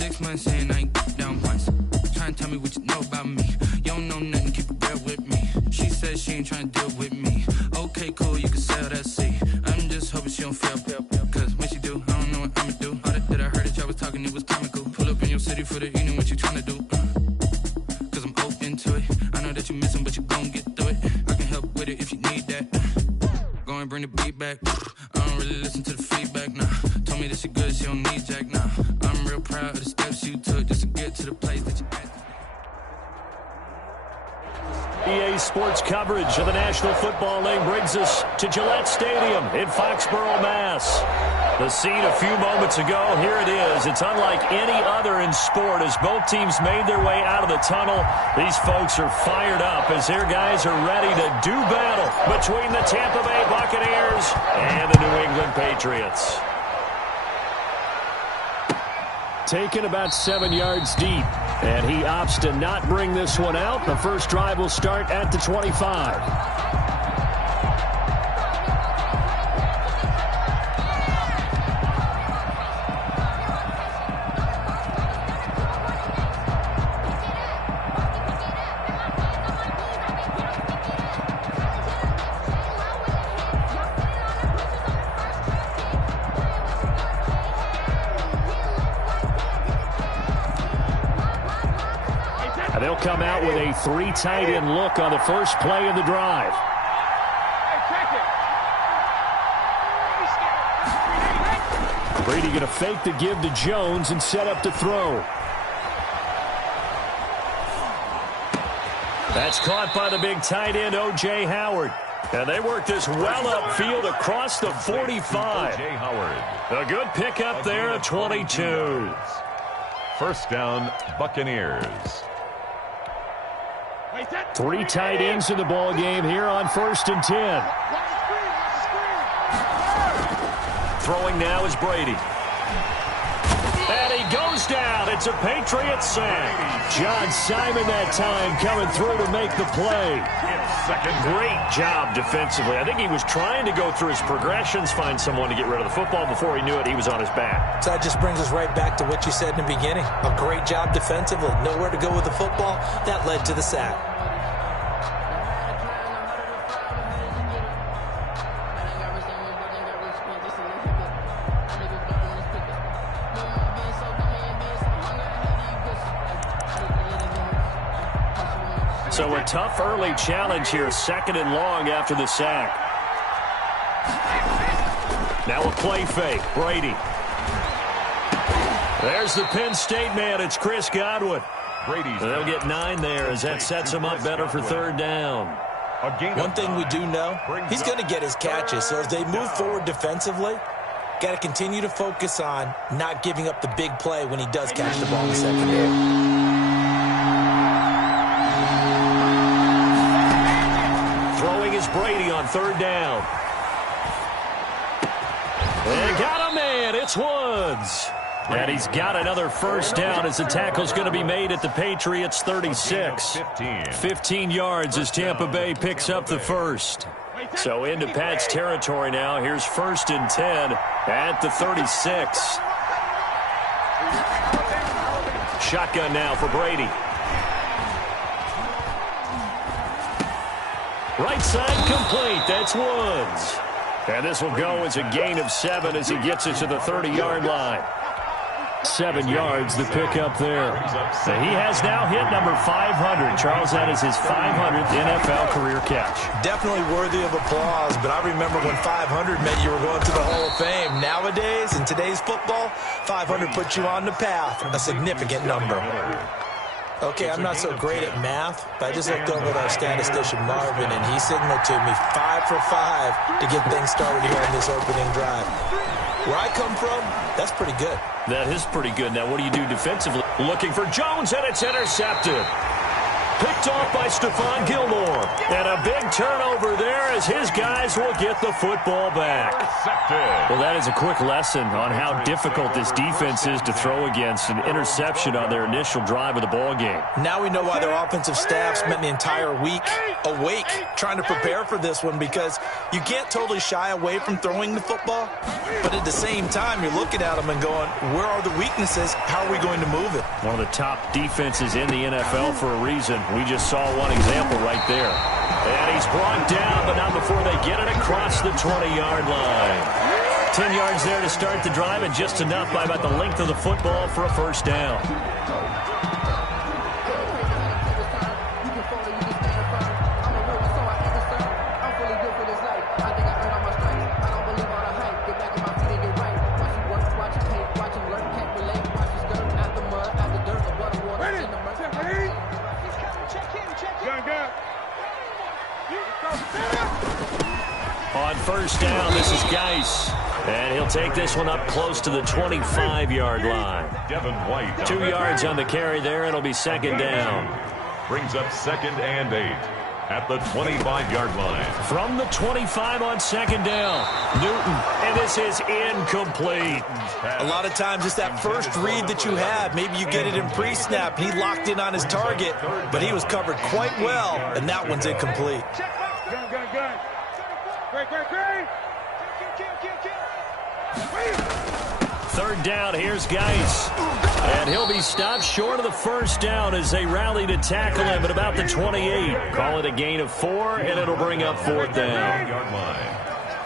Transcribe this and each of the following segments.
6 months in, I ain't down once. Trying to tell me what you know about me. You don't know nothing, keep it real with me. She says she ain't trying to deal with me. Okay, cool, you can sell that seat. I'm just hoping she don't feel. Cause when she do, I don't know what I'ma do. All that I heard that y'all was talking, it was comical. Pull up in your city for the evening, what you trying to do? Cause I'm open to it. I know that you missing, but you gon' get through it. I can help with it if you need that. Go and bring the beat back. I don't really listen to the feedback, nah. Told me that she good, she don't need Jack, nah. I'm real proud of the steps you took just to get to the place that you at. EA Sports coverage of the National Football League brings us to Gillette Stadium in Foxborough, Mass. The scene a few moments ago, here it is. It's unlike any other in sport as both teams made their way out of the tunnel. These folks are fired up as their guys are ready to do battle between the Tampa Bay Buccaneers and the New England Patriots. Taken about 7 yards deep, and he opts to not bring this one out. The first drive will start at the 25. They'll come out with a 3 tight end look on the first play of the drive. Brady going to fake the give to Jones and set up to throw. That's caught by the big tight end, O.J. Howard. And they work this well upfield across the 45. O.J. Howard. A good pickup there at 22. First down, Buccaneers. 3 tight ends in the ball game here on 1st and 10. Throwing now is Brady. And he goes down. It's a Patriot sack. John Simon that time coming through to make the play. Great job defensively. I think he was trying to go through his progressions, find someone to get rid of the football. Before he knew it, he was on his back. So that just brings us right back to what you said in the beginning. A great job defensively. Nowhere to go with the football. That led to the sack. So a tough early challenge here, 2nd and long after the sack. Now a play fake, Brady. There's the Penn State man, it's Chris Godwin. They'll get 9 there as that sets him up better for 3rd down. One thing we do know, he's going to get his catches. So as they move forward defensively, got to continue to focus on not giving up the big play when he does catch the ball in the secondary. Brady on 3rd down. They got a man. It's Woods. And he's got another first down as the tackle's going to be made at the Patriots' 36. 15 yards as Tampa Bay picks up the first. So into Pat's territory now. Here's 1st and 10 at the 36. Shotgun now for Brady. Right side complete. That's Woods. And this will go as a gain of 7 as he gets it to the 30-yard line. 7 yards, the pickup there. So he has now hit number 500. Charles, that is his 500th NFL career catch. Definitely worthy of applause, but I remember when 500 meant you were going to the Hall of Fame. Nowadays, in today's football, 500 puts you on the path, a significant number. Okay, I'm not so great at math, but I just looked over at our statistician, Marvin, and he signaled to me 5 for 5 to get things started here on this opening drive. Where I come from, that's pretty good. That is pretty good. Now, what do you do defensively? Looking for Jones, and it's intercepted. Picked off by Stephon Gilmore. And a big turnover there as his guys will get the football back. Well, that is a quick lesson on how difficult this defense is to throw against. An interception on their initial drive of the ball game. Now we know why their offensive staff spent the entire week awake trying to prepare for this one, because you can't totally shy away from throwing the football, but at the same time you're looking at them and going, where are the weaknesses? How are we going to move it? One of the top defenses in the NFL for a reason. We just saw one example right there. And he's brought down, but not before they get it across the 20-yard line. 10 yards there to start the drive, and just enough by about the length of the football for a first down. On first down, this is Geis. And he'll take this one up close to the 25-yard line. Devin White. 2 yards on the carry there. It'll be second down. Brings up 2nd and 8 at the 25-yard line. From the 25 on second down, Newton. And this is incomplete. A lot of times it's that first read that you have. Maybe you get it in pre-snap. He locked in on his target, but he was covered quite well, and that one's incomplete. Third down, here's Geis. And he'll be stopped short of the first down as they rally to tackle him at about the 28. Call it a gain of 4, and it'll bring up fourth down.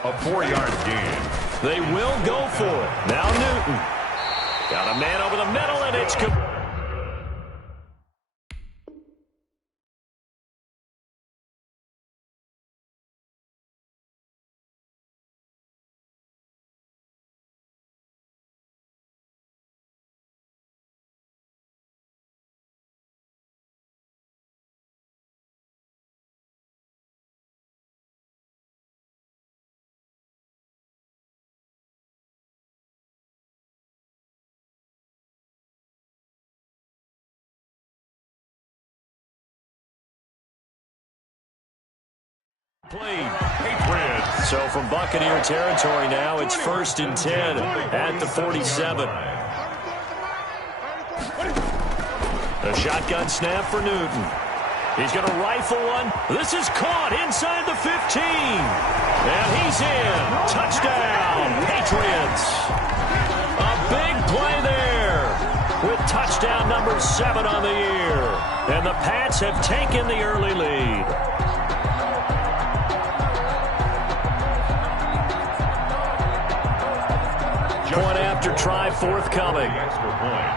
A 4-yard gain. They will go for it. Now Newton. Got a man over the middle, and it's played. Patriots. So from Buccaneer territory now, it's 1st and 10 at the 47. A shotgun snap for Newton. He's going to rifle one. This is caught inside the 15. And he's in. Touchdown, Patriots. A big play there with touchdown number 7 on the year. And the Pats have taken the early lead. Point after try forthcoming. Extra point.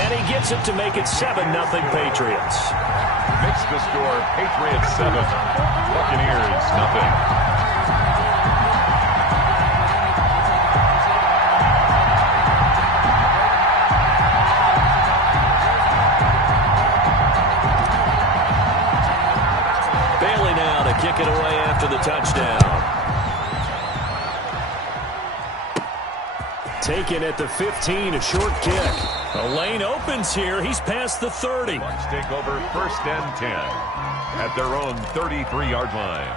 And he gets it to make it 7-0 Patriots. Makes the score Patriots 7, Buccaneers 0. Kick it away after the touchdown. Taken at the 15, a short kick. A lane opens here. He's past the 30. Bucs take over 1st and 10 at their own 33-yard line.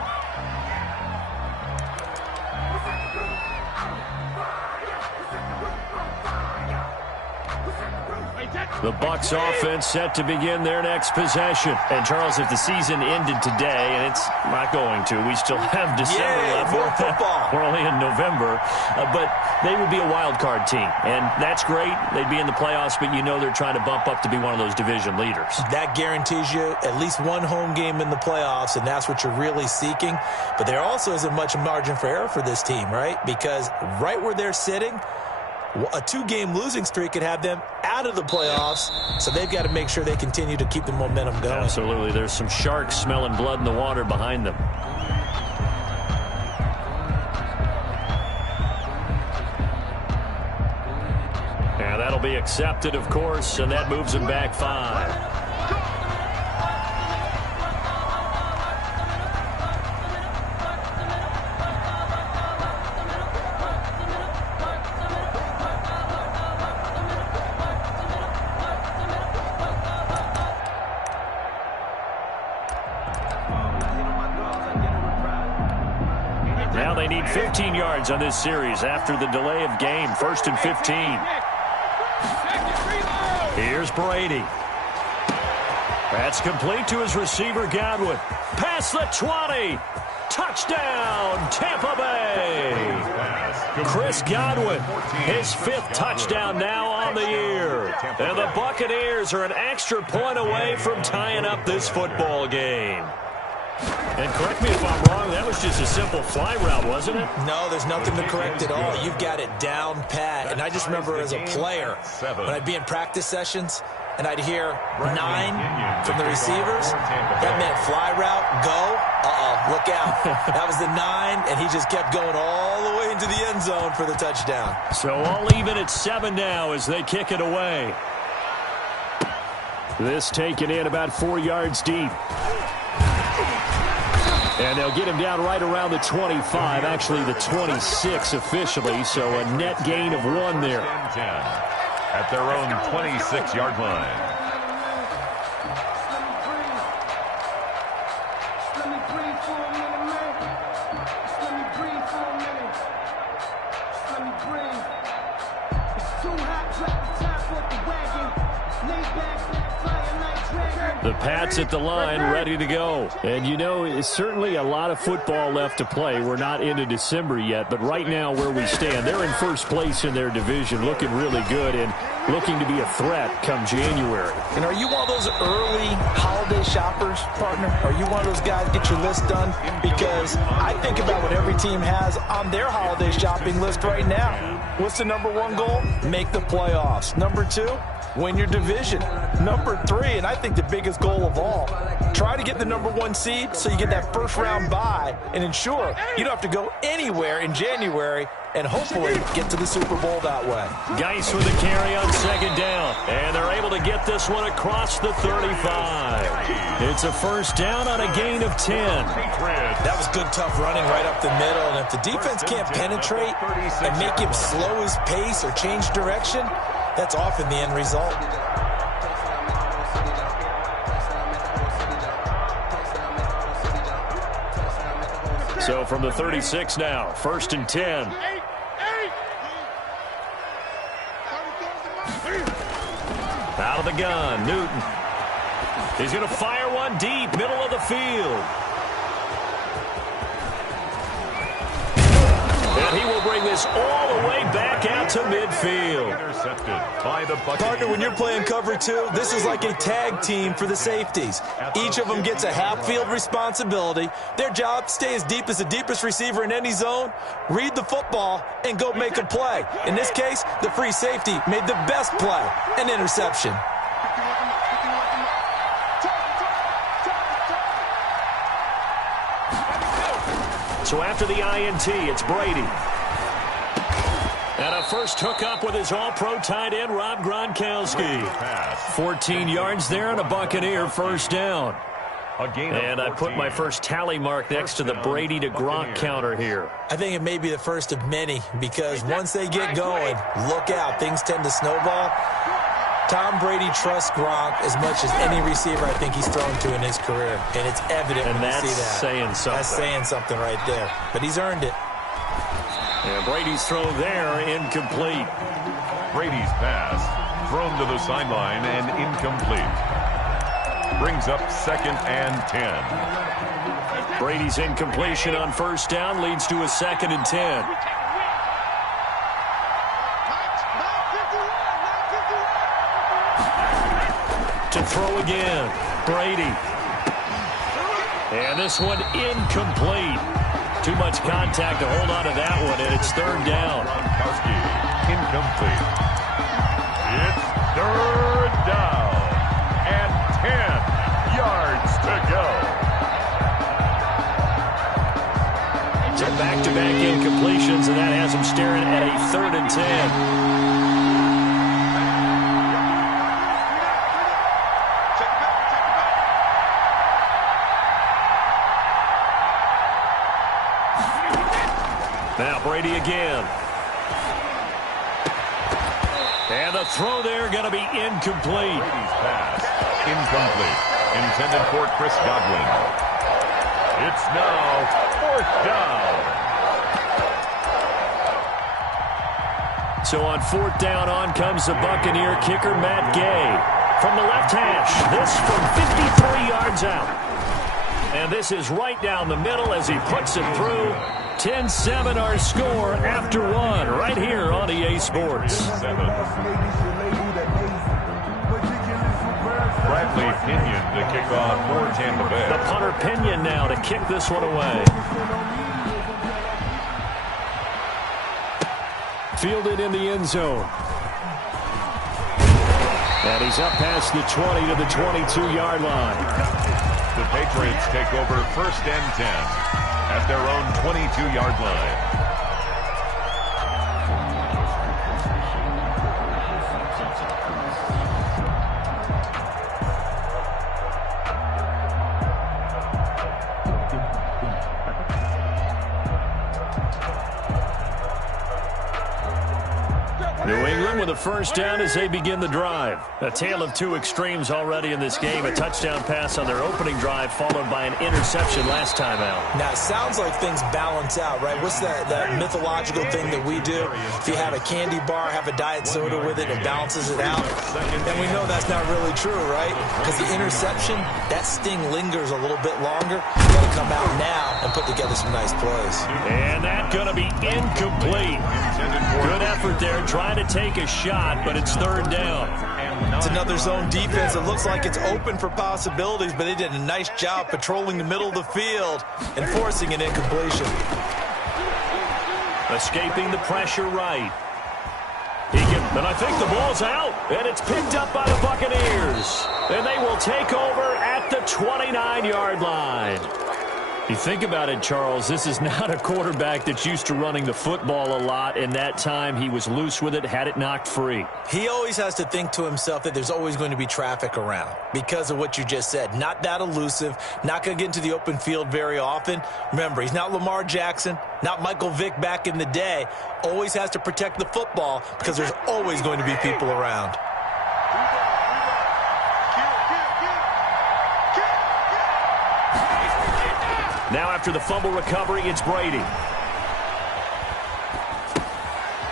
The Bucs offense set to begin their next possession. And, Charles, if the season ended today, and it's not going to, we still have December left. More football. We're only in November. But they would be a wild card team. And that's great. They'd be in the playoffs, but you know they're trying to bump up to be one of those division leaders. That guarantees you at least one home game in the playoffs, and that's what you're really seeking. But there also isn't much margin for error for this team, right? Because right where they're sitting, a 2-game losing streak could have them out of the playoffs, so they've got to make sure they continue to keep the momentum going. Absolutely. There's some sharks smelling blood in the water behind them. And that'll be accepted, of course, and that moves them back 5. Now they need 15 yards on this series after the delay of game. 1st and 15. Here's Brady. That's complete to his receiver, Godwin. Past the 20. Touchdown, Tampa Bay. Chris Godwin, his 5th touchdown now on the year. And the Buccaneers are an extra point away from tying up this football game. And correct me if I'm wrong, that was just a simple fly route, wasn't it? No, there's nothing to correct at all. You've got it down pat. And I just remember as a player, when I'd be in practice sessions, and I'd hear 9 from the receivers. That meant fly route, go. Look out. That was the 9, and he just kept going all the way into the end zone for the touchdown. So all even at 7 now as they kick it away. This taken in about 4 yards deep. And they'll get him down right around the 25, actually the 26 officially, so a net gain of 1 there. At their own 26-yard line. The Pats at the line, ready to go. And, you know, it's certainly a lot of football left to play. We're not into December yet, but right now where we stand, they're in first place in their division, looking really good and looking to be a threat come January. And are you one of those early holiday shoppers, partner? Are you one of those guys get your list done? Because I think about what every team has on their holiday shopping list right now. What's the number 1 goal? Make the playoffs. Number 2? Win your division. Number 3, and I think the biggest goal of all, try to get the number 1 seed so you get that first round bye and ensure you don't have to go anywhere in January and hopefully get to the Super Bowl that way. Geis with a carry on 2nd down, and they're able to get this one across the 35. It's a first down on a gain of 10. That was good, tough running right up the middle, and if the defense can't penetrate and make him slow his pace or change direction, that's often the end result. So from the 36 now, 1st and 10. Out of the gun, Newton. He's going to fire one deep, middle of the field. And he will bring this all the way back out to midfield. Intercepted by the Buccaneers. Partner, when you're playing cover 2, this is like a tag team for the safeties. Each of them gets a half-field responsibility. Their job, stay as deep as the deepest receiver in any zone, read the football, and go make a play. In this case, the free safety made the best play, an interception. So after the INT, it's Brady. And a first hookup with his all-pro tight end, Rob Gronkowski. 14 yards there and a Buccaneer first down. And I put my first tally mark next to the Brady to Gronk counter here. I think it may be the first of many because once they get going, look out, things tend to snowball. Tom Brady trusts Gronk as much as any receiver I think he's thrown to in his career. And it's evident when you see that. And that's saying something. That's saying something right there. But he's earned it. And Brady's throw there, incomplete. Brady's pass thrown to the sideline and incomplete. Brings up 2nd and 10. Brady's incompletion on first down leads to a 2nd and 10. To throw again, Brady. And this one incomplete. Too much contact to hold on to that one, and it's 3rd down. Gronkowski, incomplete. It's 3rd down and 10 yards to go. So back-to-back incompletions, and that has him staring at a 3rd and 10. Now Brady again. And the throw there going to be incomplete. Brady's pass, incomplete. Intended for Chris Godwin. It's now 4th down. So on 4th down, on comes the Buccaneer kicker, Matt Gay. From the left hash, this from 53 yards out. And this is right down the middle as he puts it through. 10-7 our score after one right here on EA Sports. Bradley Pinion to kick off for Tampa Bay. The punter Pinion now to kick this one away. Fielded in the end zone. And he's up past the 20 to the 22-yard line. The Patriots take over 1st and 10 at their own 22-yard line. New England with a 1st down as they begin the drive. A tale of two extremes already in this game. A touchdown pass on their opening drive followed by an interception last time out. Now, it sounds like things balance out, right? What's that mythological thing that we do? If you have a candy bar, have a diet soda with it, it balances it out. And we know that's not really true, right? Because the interception, that sting lingers a little bit longer. You got to come out now and put together some nice plays. And that's going to be incomplete. Good effort there, trying to take a shot, but it's 3rd down. It's another zone defense. It looks like it's open for possibilities, but they did a nice job patrolling the middle of the field and forcing an incompletion. Escaping the pressure right. And I think the ball's out, and it's picked up by the Buccaneers. And they will take over at the 29-yard line. You think about it, Charles, this is not a quarterback that's used to running the football a lot, and that time he was loose with it, had it knocked free. He always has to think to himself that there's always going to be traffic around because of what you just said. Not that elusive, not going to get into the open field very often. Remember, he's not Lamar Jackson, not Michael Vick back in the day. Always has to protect the football because there's always going to be people around. Now after the fumble recovery, it's Brady.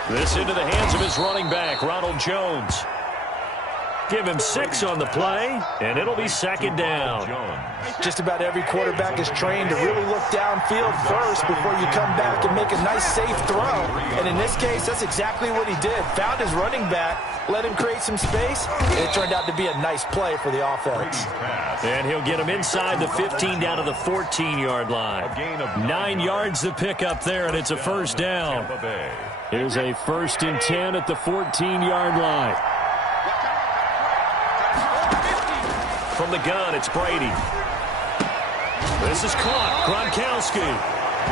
This into the hands of his running back, Ronald Jones. Give him 6 on the play, and it'll be 2nd down. Just about every quarterback is trained to really look downfield first before you come back and make a nice, safe throw. And in this case, that's exactly what he did. Found his running back, let him create some space, and it turned out to be a nice play for the offense. And he'll get him inside the 15 down to the 14-yard line. 9 yards to pick up there, and it's a 1st down. Here's a 1st and 10 at the 14-yard line. From the gun, it's Brady. This is caught. Gronkowski.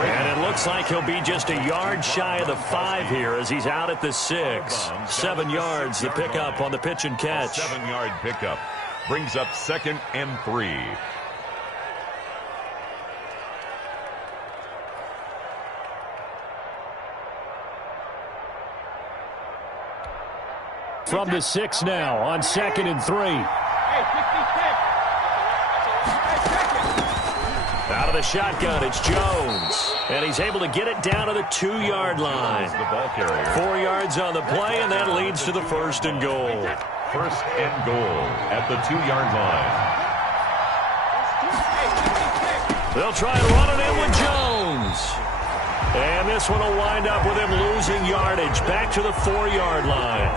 And it looks like he'll be just a yard shy of the 5 here as he's out at the 6. 7 yards to pick up on the pitch and catch. 7-yard pickup brings up 2nd and 3. From the 6 now on 2nd and 3. Out of the shotgun, it's Jones. And he's able to get it down to the 2-yard line. 4 yards on the play, and that leads to the 1st and goal. 1st and goal at the 2-yard line. They'll try and run it in with Jones. And this one will wind up with him losing yardage back to the 4-yard line.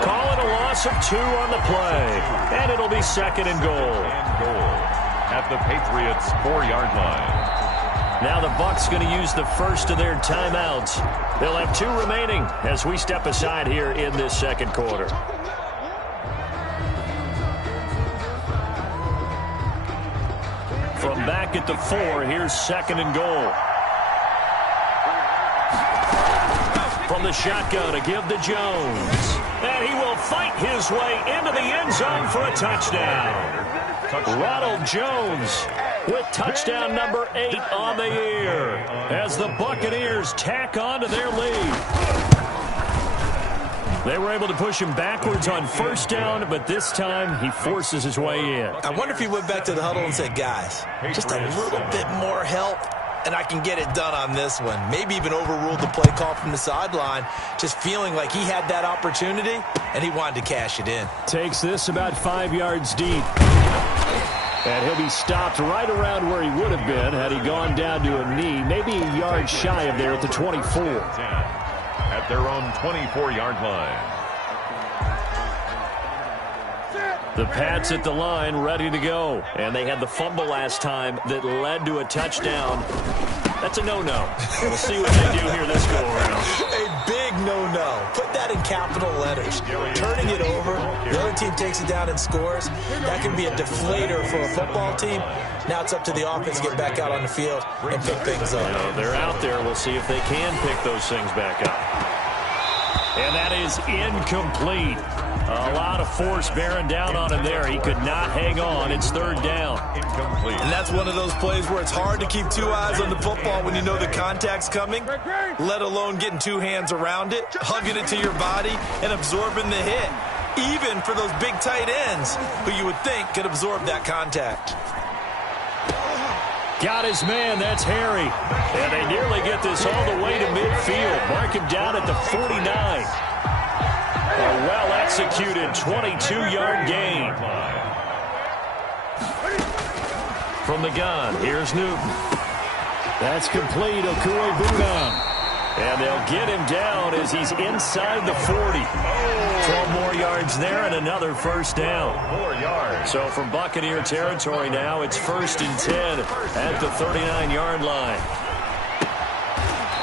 Call it a loss of 2 on the play. And it'll be 2nd and goal. At the Patriots' 4-yard line. Now the Bucs going to use the first of their timeouts. They'll have 2 remaining as we step aside here in this 2nd quarter. From back at the 4, here's 2nd and goal. From the shotgun to give to Jones. And he will fight his way into the end zone for a touchdown. Ronald Jones with touchdown number 8 on the year as the Buccaneers tack on to their lead. They were able to push him backwards on 1st down, but this time he forces his way in. I wonder if he went back to the huddle and said, guys, just a little bit more help. and I can get it done on this one. Maybe even overruled the play call from the sideline, just feeling like he had that opportunity, and he wanted to cash it in. Takes this about 5 yards deep. And he'll be stopped right around where he would have been had he gone down to a knee, maybe a yard shy of there at the 24. At their own 24-yard line. The Pats at the line, ready to go. And they had the fumble last time that led to a touchdown. That's a no-no. We'll see what they do here this go-around. A big no-no. Put that in capital letters. Turning it over, the other team takes it down and scores. That can be a deflator for a football team. Now it's up to the offense to get back out on the field and pick things up. They're out there. We'll see if they can pick those things back up. And that is incomplete. A lot of force bearing down on him there. He could not hang on. It's third down. Incomplete. And that's one of those plays where it's hard to keep two eyes on the football when you know the contact's coming, let alone getting two hands around it, hugging it to your body, and absorbing the hit. Even for those big tight ends who you would think could absorb that contact. Got his man. That's Harry. And they nearly get this all the way to midfield. Mark him down at the 49. A well-executed 22-yard gain. From the gun, here's Newton. That's complete. Okuegbunam. And they'll get him down as he's inside the 40. 12 more yards there and another first down. 4 yards. So from Buccaneer territory now, it's 1st and 10 at the 39-yard line.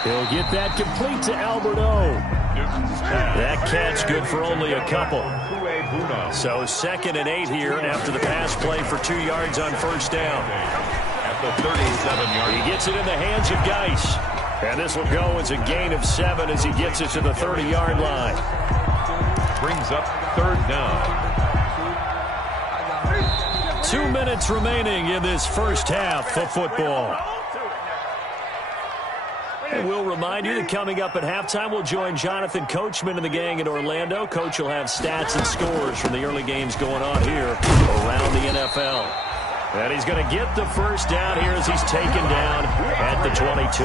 He'll get that complete to Albert O. That catch good for only a couple. So 2nd and 8 here after the pass play for 2 yards on first down. At the 37-yard. He gets it in the hands of Geis. And this will go as a gain of 7 as he gets it to the 30-yard line. Brings up third down. 2 minutes remaining in this first half of football. And we'll remind you that coming up at halftime, we'll join Jonathan Coachman and the gang in Orlando. Coach will have stats and scores from the early games going on here around the NFL. And he's going to get the first down here as he's taken down at the 22.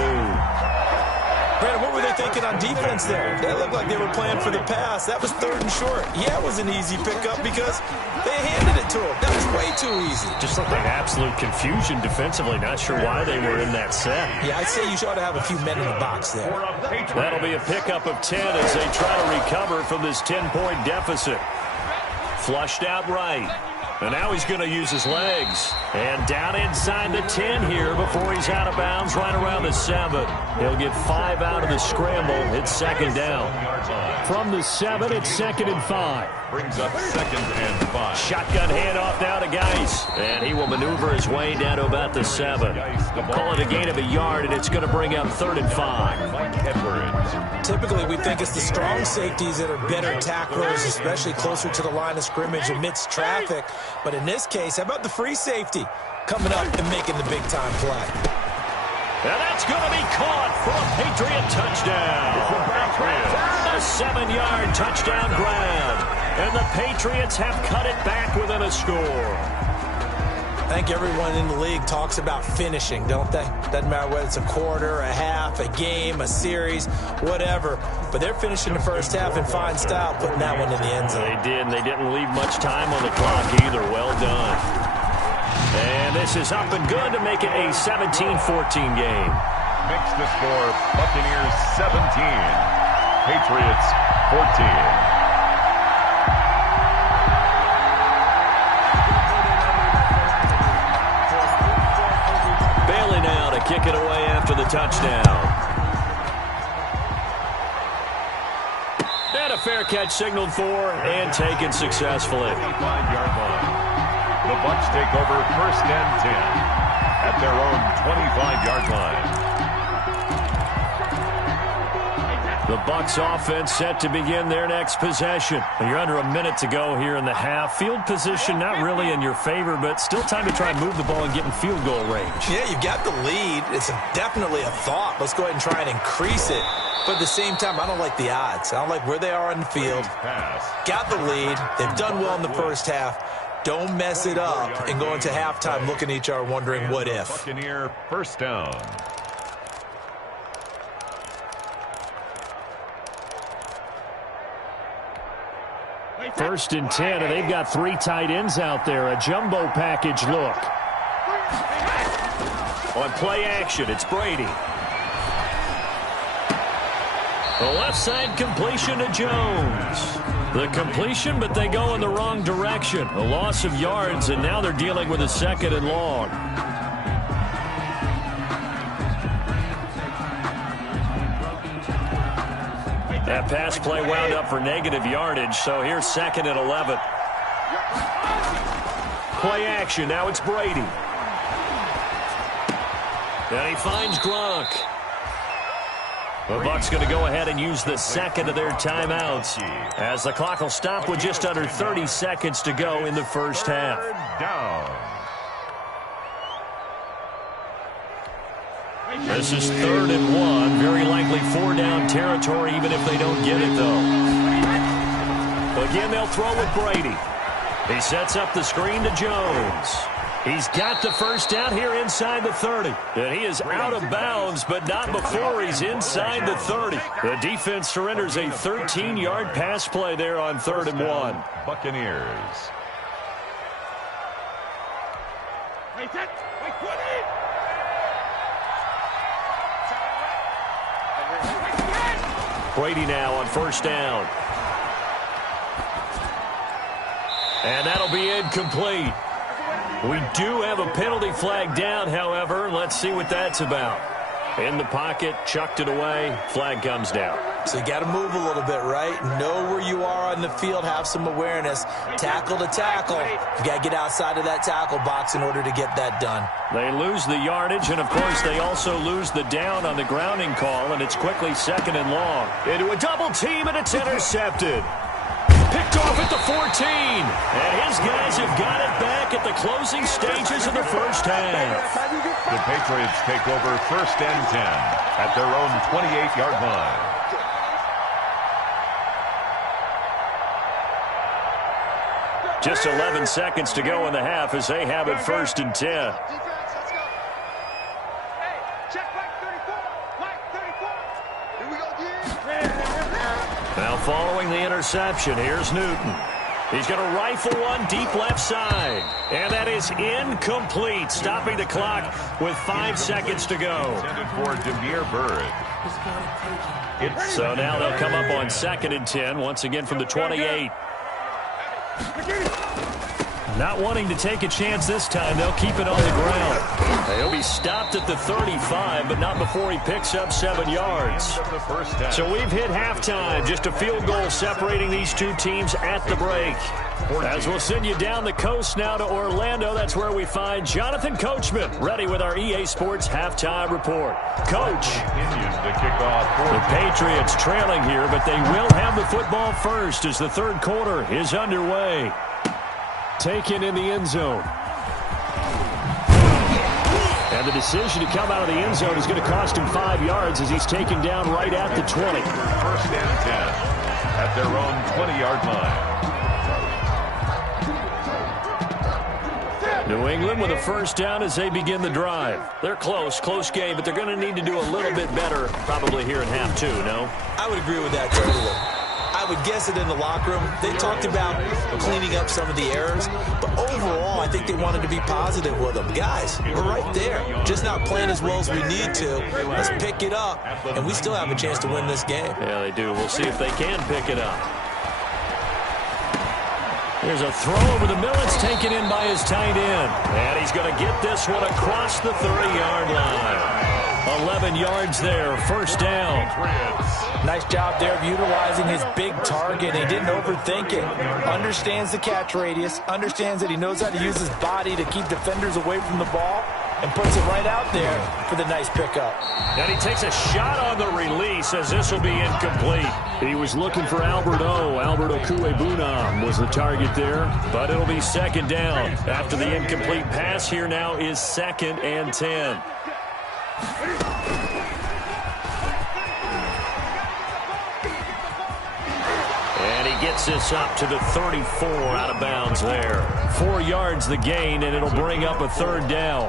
Brandon, what were they thinking on defense there? They looked like they were playing for the pass. That was 3rd and short. Yeah, it was an easy pickup because they handed it to him. That was way too easy. Just looked like absolute confusion defensively. Not sure why they were in that set. Yeah, I'd say you ought to have a few men in the box there. That'll be a pickup of 10 as they try to recover from this 10-point deficit. Flushed out right. And now he's going to use his legs. And down inside the 10 here before he's out of bounds right around the 7. He'll get 5 out of the scramble. It's 2nd down. From the 7, it's 2nd and 5. Brings up 2nd and 5. Shotgun handoff now to Geis. And he will maneuver his way down to about the 7. Call it a gain of a yard, and it's going to bring up 3rd and 5. Mike Edwards. Typically, we think it's the strong safeties that are better tacklers, especially closer to the line of scrimmage amidst traffic. But in this case, how about the free safety coming up and making the big-time play? And that's going to be caught for a Patriot touchdown. A 7-yard touchdown grab. And the Patriots have cut it back within a score. I think everyone in the league talks about finishing, don't they? Doesn't matter whether it's a quarter, a half, a game, a series, whatever. But they're finishing the first half in fine style, putting that one in the end zone. They did, and they didn't leave much time on the clock either. Well done. And this is up and good to make it a 17-14 game. Makes the score Buccaneers 17, Patriots 14. Kick it away after the touchdown. And a fair catch signaled for and taken successfully. 25-yard line. The Bucs take over 1st and 10 at their own 25-yard line. The Bucs offense set to begin their next possession. You're under a minute to go here in the half. Field position not really in your favor, but still time to try and move the ball and get in field goal range. Yeah, you've got the lead. It's definitely a thought. Let's go ahead and try and increase it. But at the same time, I don't like the odds. I don't like where they are in the field. Got the lead. They've done well in the first half. Don't mess it up and go into halftime looking at each other wondering what if. Buccaneer first down. 1st and 10, and they've got 3 tight ends out there. A jumbo package look. On play action, it's Brady. The left side completion to Jones. The completion, but they go in the wrong direction. A loss of yards, and now they're dealing with a 2nd and long. That pass play wound up for negative yardage, so here's 2nd and 11. Play action, now it's Brady. And he finds Gronk. The Bucs going to go ahead and use the 2nd of their timeouts, as the clock will stop with just under 30 seconds to go in the first half. This is 3rd and 1. Very likely 4-down territory, even if they don't get it, though. Again, they'll throw with Brady. He sets up the screen to Jones. He's got the first down here inside the 30. And he is out of bounds, but not before he's inside the 30. The defense surrenders a 13-yard pass play there on 3rd and 1. Buccaneers. Brady now on 1st down. And that'll be incomplete. We do have a penalty flag down, however. Let's see what that's about. In the pocket, chucked it away. Flag comes down. So you got to move a little bit, right? Know where you are on the field. Have some awareness. Tackle to tackle. You got to get outside of that tackle box in order to get that done. They lose the yardage, and, of course, they also lose the down on the grounding call, and it's quickly 2nd and long. Into a double team, and it's intercepted. Picked off at the 14. And his guys have got it back at the closing stages of the first half. The Patriots take over 1st and 10 at their own 28-yard line. Just 11 seconds to go in the half as they have it 1st and 10. Now following the interception, here's Newton. He's going to rifle one deep left side. And that is incomplete, stopping the clock with 5 seconds to go. Intended for Demir Bird. So now they'll come up on 2nd and 10, once again from the 28. Not wanting to take a chance this time, they'll keep it on the ground. He'll be stopped at the 35, but not before he picks up 7 yards. So we've hit halftime, just a field goal separating these two teams at the break. As we'll send you down the coast now to Orlando, that's where we find Jonathan Coachman, ready with our EA Sports halftime report. Coach, the Patriots trailing here, but they will have the football first as the 3rd quarter is underway. Taken in the end zone. And the decision to come out of the end zone is going to cost him 5 yards as he's taken down right at the 20. 1st and 10 at their own 20-yard line. New England with a first down as they begin the drive. They're close game, but they're going to need to do a little bit better probably here in half 2, no? I would agree with that totally. I would guess it in the locker room. They talked about cleaning up some of the errors, but overall, I think they wanted to be positive with them. Guys, we're right there. Just not playing as well as we need to. Let's pick it up, and we still have a chance to win this game. Yeah, they do. We'll see if they can pick it up. Here's a throw over the middle. It's taken in by his tight end. And he's going to get this one across the 30-yard line. 11 yards there, first down. Nice job there of utilizing his big target. He didn't overthink it. Understands the catch radius. Understands that he knows how to use his body to keep defenders away from the ball. And puts it right out there for the nice pickup. And he takes a shot on the release as this will be incomplete. He was looking for Albert Okuebunam was the target there. But it'll be 2nd down. After the incomplete pass, here now is 2nd and 10. And he gets this up to the 34 out of bounds there. 4 yards the gain, and it'll bring up a third down.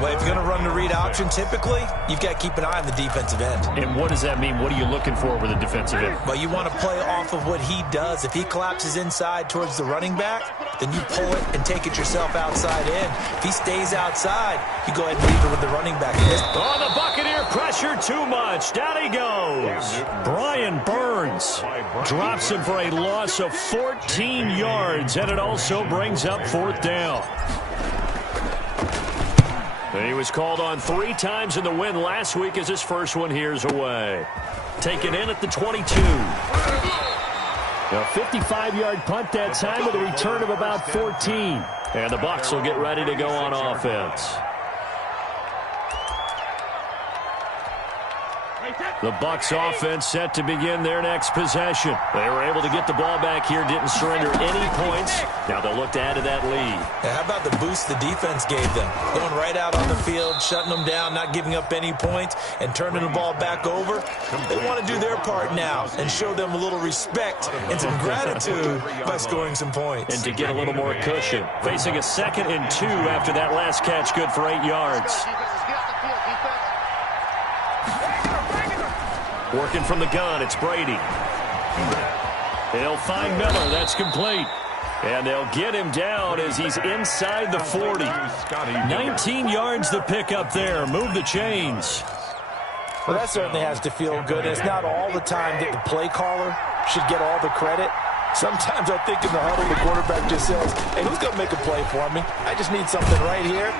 Well, if you're going to run the read option, typically, you've got to keep an eye on the defensive end. And what does that mean? What are you looking for with the defensive end? Well, you want to play off of what he does. If he collapses inside towards the running back, then you pull it and take it yourself outside in. If he stays outside, you go ahead and leave it with the running back. Oh, the Buccaneer pressure too much. Down he goes. Brian Burns drops him for a loss of 14 yards, and it also brings up fourth down. And he was called on 3 times in the win last week as his first one here's away. Taken in at the 22. A 55-yard punt that time with a return of about 14. And the Bucs will get ready to go on offense. The Bucs offense set to begin their next possession. They were able to get the ball back here, didn't surrender any points. Now they'll look to add to that lead. How about the boost the defense gave them? Going right out on the field, shutting them down, not giving up any points, and turning the ball back over. They want to do their part now and show them a little respect and some gratitude by scoring some points. And to get a little more cushion. Facing a 2nd and 2 after that last catch, good for 8 yards. Working from the gun, it's Brady. They'll find Miller. That's complete. And they'll get him down as he's inside the 40. 19 yards to pick up there. Move the chains. Well, that certainly has to feel good. It's not all the time that the play caller should get all the credit. Sometimes I think in the huddle, the quarterback just says, hey, who's going to make a play for me? I just need something right here.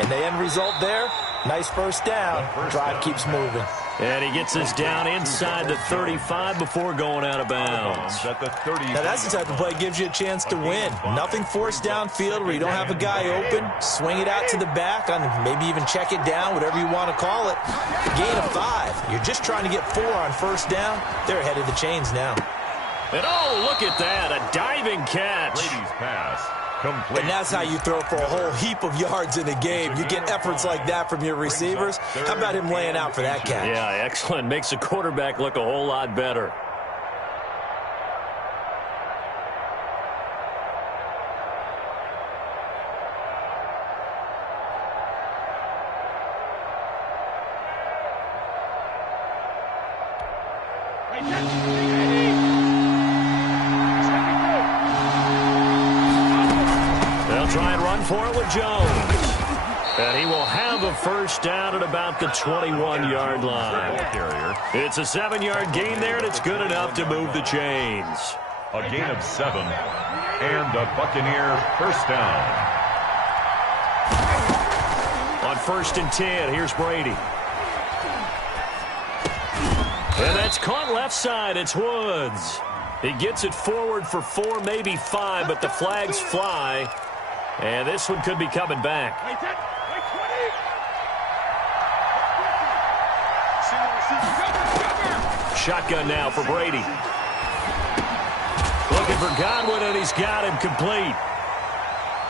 And the end result there, nice first down. Drive keeps moving. And he gets us down inside the 35 before going out of bounds. Now that's the type of play that gives you a chance to win. Nothing forced downfield where you don't have a guy open. Swing it out to the back, on maybe even check it down, whatever you want to call it. Gain of 5. You're just trying to get 4 on first down. They're ahead of the chains now. And oh, look at that, a diving catch. Brady's pass. Complete. And that's how you throw for a whole heap of yards in a game. You get efforts like that from your receivers. How about him laying out for that catch? Yeah, excellent. Makes the quarterback look a whole lot better. Try and run for it with Jones. And he will have a first down at about the 21-yard line. It's a 7-yard gain there, and it's good enough to move the chains. A gain of 7, and a Buccaneer first down. On 1st and 10, here's Brady. And that's caught left side. It's Woods. He gets it forward for 4, maybe 5, but the flags fly. And this one could be coming back. Shotgun now for Brady. Looking for Godwin, and he's got him complete.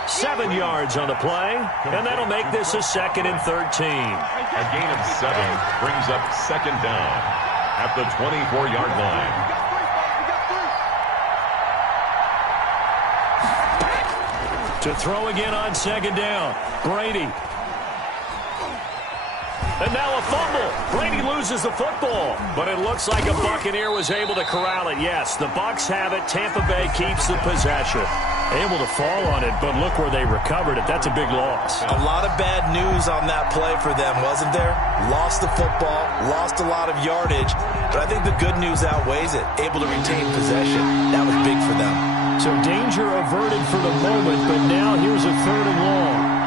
7 yards on the play, and that'll make this a 2nd and 13. A gain of 7 brings up 2nd down at the 24-yard line. To throw again on 2nd down. Brady. And now a fumble. Brady loses the football. But it looks like a Buccaneer was able to corral it. Yes, the Bucs have it. Tampa Bay keeps the possession. Able to fall on it, but look where they recovered it. That's a big loss. A lot of bad news on that play for them, wasn't there? Lost the football, lost a lot of yardage. But I think the good news outweighs it. Able to retain possession. That was big for them. So danger averted for the moment, but now here's a 3rd and long.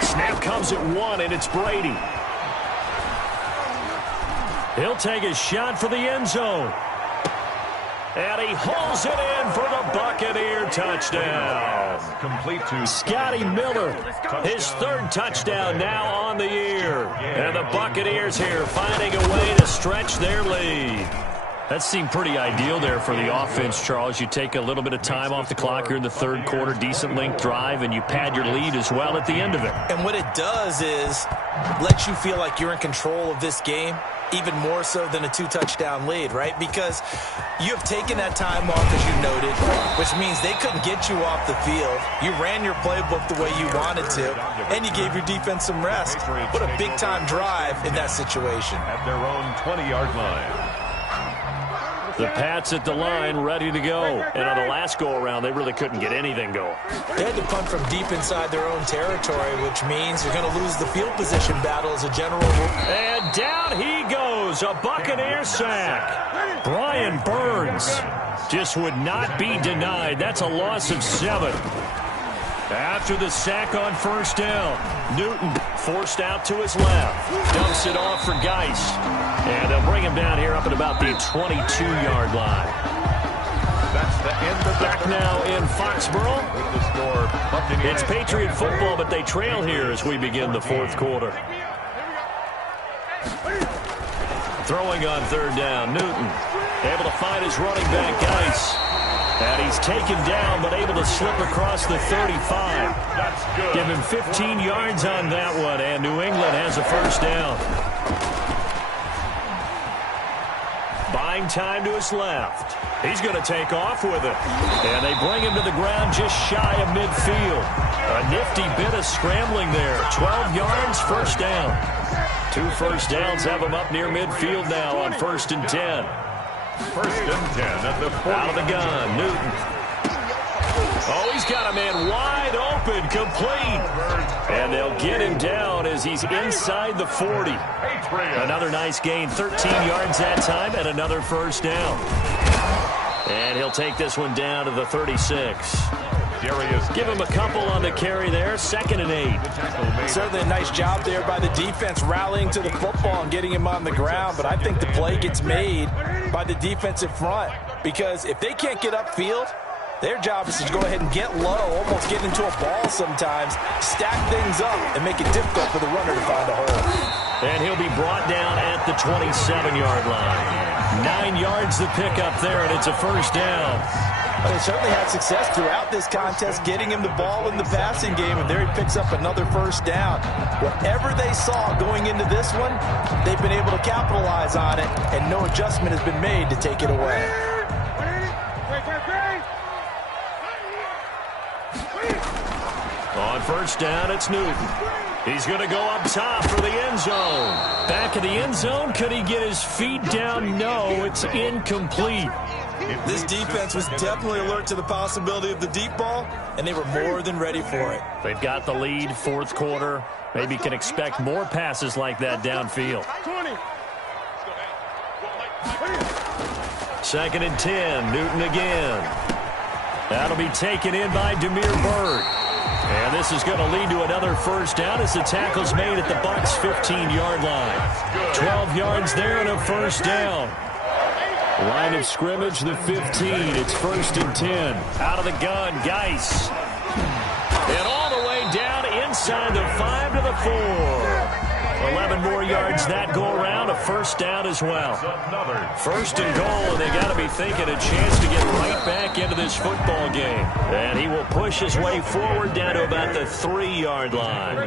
Snap comes at 1, and it's Brady. He'll take a shot for the end zone. And he hauls it in for the Buccaneer touchdown. Complete to Scotty Miller, his 3rd touchdown now on the year. And the Buccaneers here finding a way to stretch their lead. That seemed pretty ideal there for the offense, Charles. You take a little bit of time off the clock here in the third quarter, decent length drive, and you pad your lead as well at the end of it. And what it does is lets you feel like you're in control of this game, even more so than a 2-touchdown lead, right? Because you have taken that time off, as you noted, which means they couldn't get you off the field. You ran your playbook the way you wanted to, and you gave your defense some rest. What a big-time drive in that situation. At their own 20-yard line. The Pats at the line, ready to go. And on the last go-around, they really couldn't get anything going. They had to punt from deep inside their own territory, which means you're going to lose the field position battle as a general rule. And down he goes, a Buccaneer sack. Brian Burns just would not be denied. That's a loss of 7. After the sack on first down, Newton forced out to his left. Dumps it off for Geis. And they'll bring him down here up at about the 22-yard line. That's the end of Back now in Foxborough. with the score. It's Patriot football, but they trail here as we begin the fourth quarter. Throwing on third down, Newton able to find his running back, Geis. And he's taken down, but able to slip across the 35. That's good. Give him 15 yards on that one, and New England has a first down. Buying time to his left. He's going to take off with it. And they bring him to the ground just shy of midfield. A nifty bit of scrambling there. 12 yards, first down. 2 first downs have him up near midfield now on 1st and 10. 1st and 10 at the 40. Out of the gun, Newton. Oh, he's got a man wide open, complete. And they'll get him down as he's inside the 40. Another nice gain, 13 yards that time, and another first down. And he'll take this one down to the 36. Give him a couple on the carry there, 2nd and 8. Certainly a nice job there by the defense rallying to the football and getting him on the ground, but I think the play gets made by the defensive front because if they can't get upfield, their job is to go ahead and get low, almost get into a ball sometimes, stack things up, and make it difficult for the runner to find a hole. And he'll be brought down at the 27-yard line. 9 yards to pick up there, and it's a first down. They certainly had success throughout this contest, getting him the ball in the passing game, and there he picks up another first down. Whatever they saw going into this one, they've been able to capitalize on it, and no adjustment has been made to take it away. On first down, it's Newton. He's going to go up top for the end zone. Back of the end zone, could he get his feet down? No, it's incomplete. This defense was definitely alert to the possibility of the deep ball, and they were more than ready for it. They've got the lead, fourth quarter. Maybe can expect more passes like that downfield. 2nd and 10, Newton again. That'll be taken in by Demir Bird. And this is going to lead to another first down as the tackle's made at the Bucs' 15-yard line. 12 yards there and a first down. Line of scrimmage, the 15. It's 1st and 10. Out of the gun, Geis. And all the way down inside the 5 to the 4. 11 more yards that go around, a first down as well. 1st and goal, and they got to be thinking a chance to get right back into this football game. And he will push his way forward down to about the 3-yard line.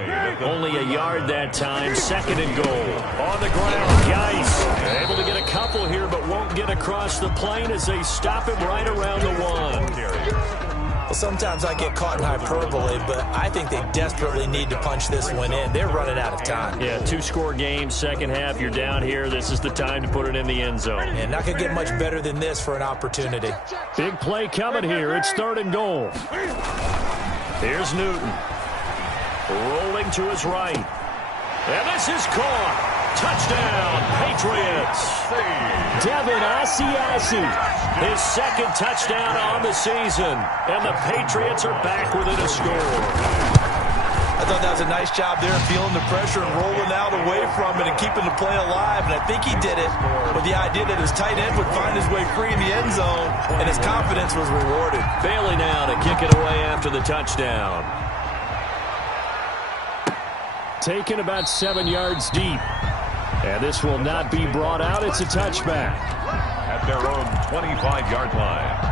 Only a yard that time, 2nd and goal. On the ground, Geis able to get a couple here, but won't get across the plane as they stop him right around the 1. Well, sometimes I get caught in hyperbole, but I think they desperately need to punch this one in. They're running out of time. Yeah, 2-score game, second half. You're down here. This is the time to put it in the end zone. And not going to get much better than this for an opportunity. Big play coming here. It's 3rd and goal. Here's Newton. Rolling to his right. And this is caught. Touchdown, Patriots. Devin Asiasi, his 2nd touchdown on the season. And the Patriots are back within a score. I thought that was a nice job there, feeling the pressure and rolling out away from it and keeping the play alive. And I think he did it with the idea that his tight end would find his way free in the end zone, and his confidence was rewarded. Bailey now to kick it away after the touchdown. Taken about 7 yards deep. And this will not be brought out. It's a touchback. At their own 25-yard line.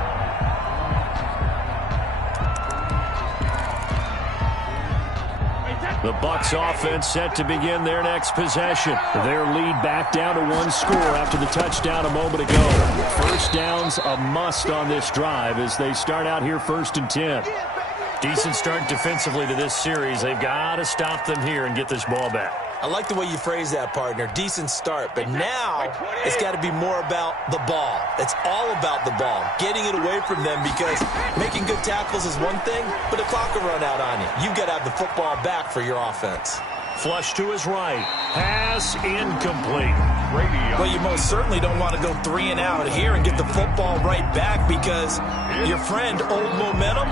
The Bucs offense set to begin their next possession. Their lead back down to 1 score after the touchdown a moment ago. First down's a must on this drive as they start out here 1st and 10. Decent start defensively to this series. They've got to stop them here and get this ball back. I like the way you phrase that, partner. Decent start. But now it's got to be more about the ball. It's all about the ball. Getting it away from them, because making good tackles is one thing, but the clock will run out on you. You've got to have the football back for your offense. Flush to his right. Pass incomplete. Well, you most certainly don't want to go 3 and out here and get the football right back, because your friend, Old Momentum,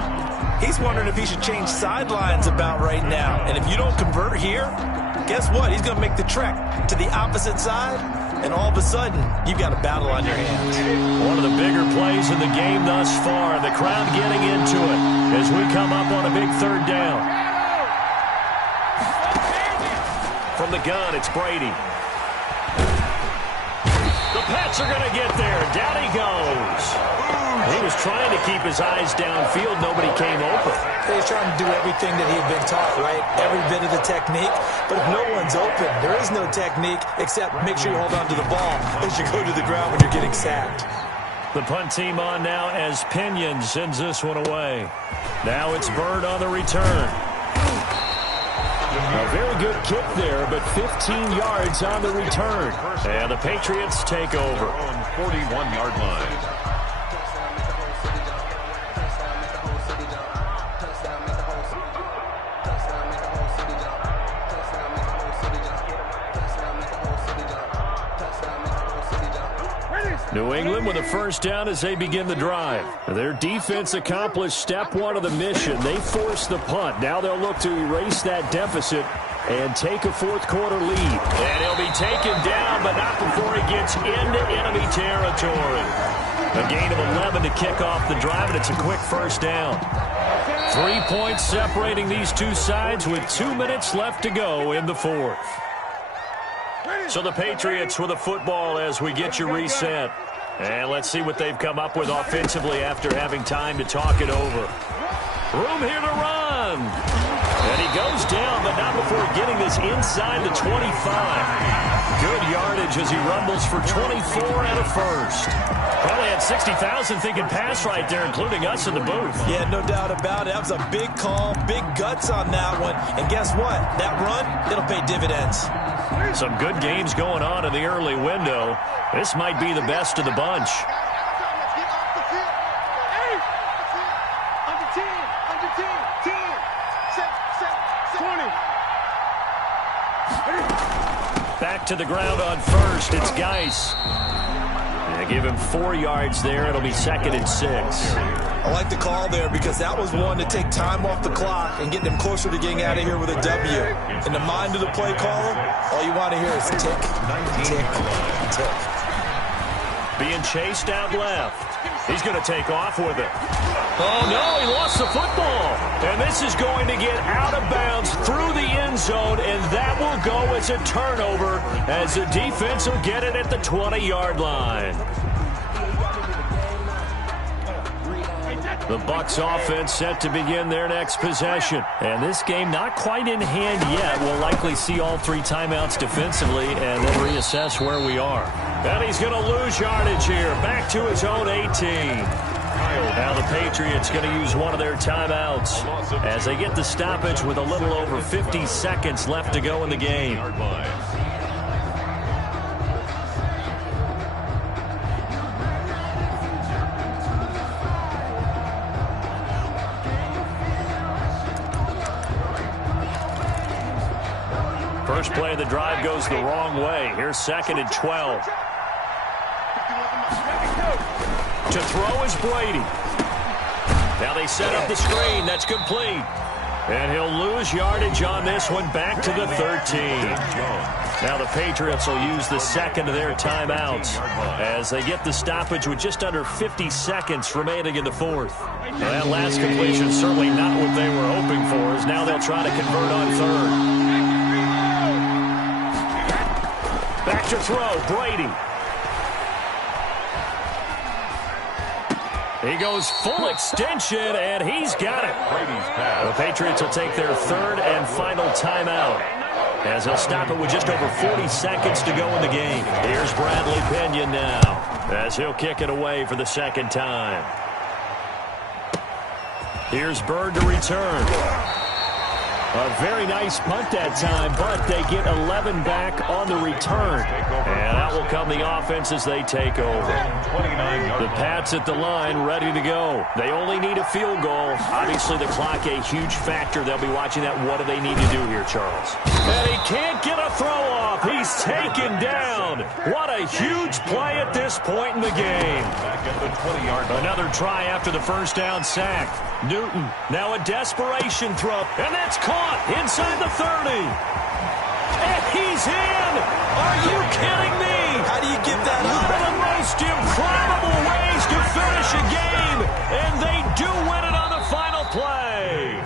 he's wondering if he should change sidelines about right now. And if you don't convert here, guess what? He's going to make the trek to the opposite side, and all of a sudden, you've got a battle on your hands. One of the bigger plays in the game thus far. The crowd getting into it as we come up on a big 3rd down. From the gun, it's Brady. The Pats are going to get there. Down he goes. He was trying to keep his eyes downfield. Nobody came open. He's trying to do everything that he had been taught, right? Every bit of the technique. But if no one's open, there is no technique except make sure you hold on to the ball as you go to the ground when you're getting sacked. The punt team on now as Pinion sends this one away. Now it's Bird on the return. A very good kick there, but 15 yards on the return. And the Patriots take over. 41-yard line. New England with a first down as they begin the drive. Their defense accomplished step 1 of the mission. They forced the punt. Now they'll look to erase that deficit and take a 4th quarter lead. And he'll be taken down, but not before he gets into enemy territory. A gain of 11 to kick off the drive, and it's a quick first down. 3 points separating these two sides with 2 minutes left to go in the 4th. So the Patriots with the football as we get you reset. And let's see what they've come up with offensively after having time to talk it over. Room here to run. And he goes down, but not before getting this inside the 25. Good yardage as he rumbles for 24 and a first. Probably had 60,000 thinking pass right there, including us in the booth. Yeah, no doubt about it. That was a big call, big guts on that one. And guess what? That run, it'll pay dividends. Some good games going on in the early window. This might be the best of the bunch. Back to the ground on first. It's Geis. They give him 4 yards there. It'll be 2nd and 6. I like the call there because that was one to take time off the clock and get them closer to getting out of here with a W. In the mind of the play caller, all you want to hear is tick, tick, tick. Being chased out left. He's going to take off with it. Oh, no, he lost the football. And this is going to get out of bounds through the end zone, and that will go as a turnover as the defense will get it at the 20-yard line. The Bucs offense set to begin their next possession. And this game not quite in hand yet. We'll likely see all 3 timeouts defensively and then reassess where we are. And he's going to lose yardage here. Back to his own 18. Now the Patriots going to use one of their timeouts as they get the stoppage with a little over 50 seconds left to go in the game. First play of the drive goes the wrong way. Here's 2nd and 12. To throw is Brady. Now they set up the screen. That's complete. And he'll lose yardage on this one back to the 13. Now the Patriots will use the 2nd of their timeouts as they get the stoppage with just under 50 seconds remaining in the 4th. Well, that last completion certainly not what they were hoping for, as now they'll try to convert on 3rd. to throw, Brady. He goes full extension, and he's got it. The Patriots will take their third and final timeout, as he'll stop it with just over 40 seconds to go in the game. Here's Bradley Pinion now, as he'll kick it away for the second time. Here's Bird to return. A very nice punt that time, but they get 11 back on the return. And out will come the offense as they take over. The Pats at the line, ready to go. They only need a field goal. Obviously, the clock a huge factor. They'll be watching that. What do they need to do here, Charles? And he can't get a throw off. He's taken down. What a huge play at this point in the game. Another try after the first down sack. Newton, now a desperation throw, and that's caught inside the 30. And he's in! Are you kidding me? How do you give that up? One of the most improbable ways to finish a game, and they do win it on the final play.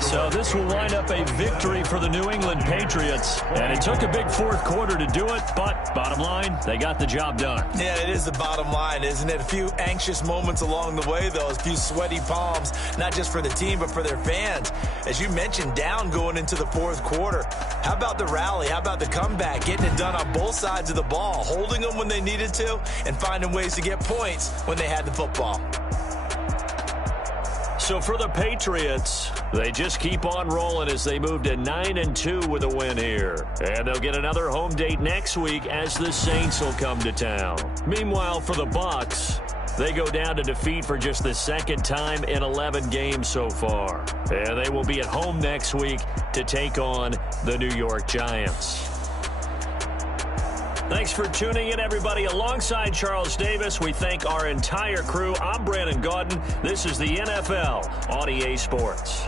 So this will wind up a victory for the New England Patriots, and it took a big fourth quarter to do it, but bottom line, they got the job done. Yeah, it is the bottom line, isn't it? A few anxious moments along the way, though, a few sweaty palms, not just for the team, but for their fans. As you mentioned, down going into the fourth quarter. How about the rally? How about the comeback? Getting it done on both sides of the ball, holding them when they needed to, and finding ways to get points when they had the football. So for the Patriots, they just keep on rolling as they move to 9-2 with a win here. And they'll get another home date next week as the Saints will come to town. Meanwhile, for the Bucs, they go down to defeat for just the second time in 11 games so far. And they will be at home next week to take on the New York Giants. Thanks for tuning in, everybody. Alongside Charles Davis, we thank our entire crew. I'm Brandon Gaudin. This is the NFL on EA Sports.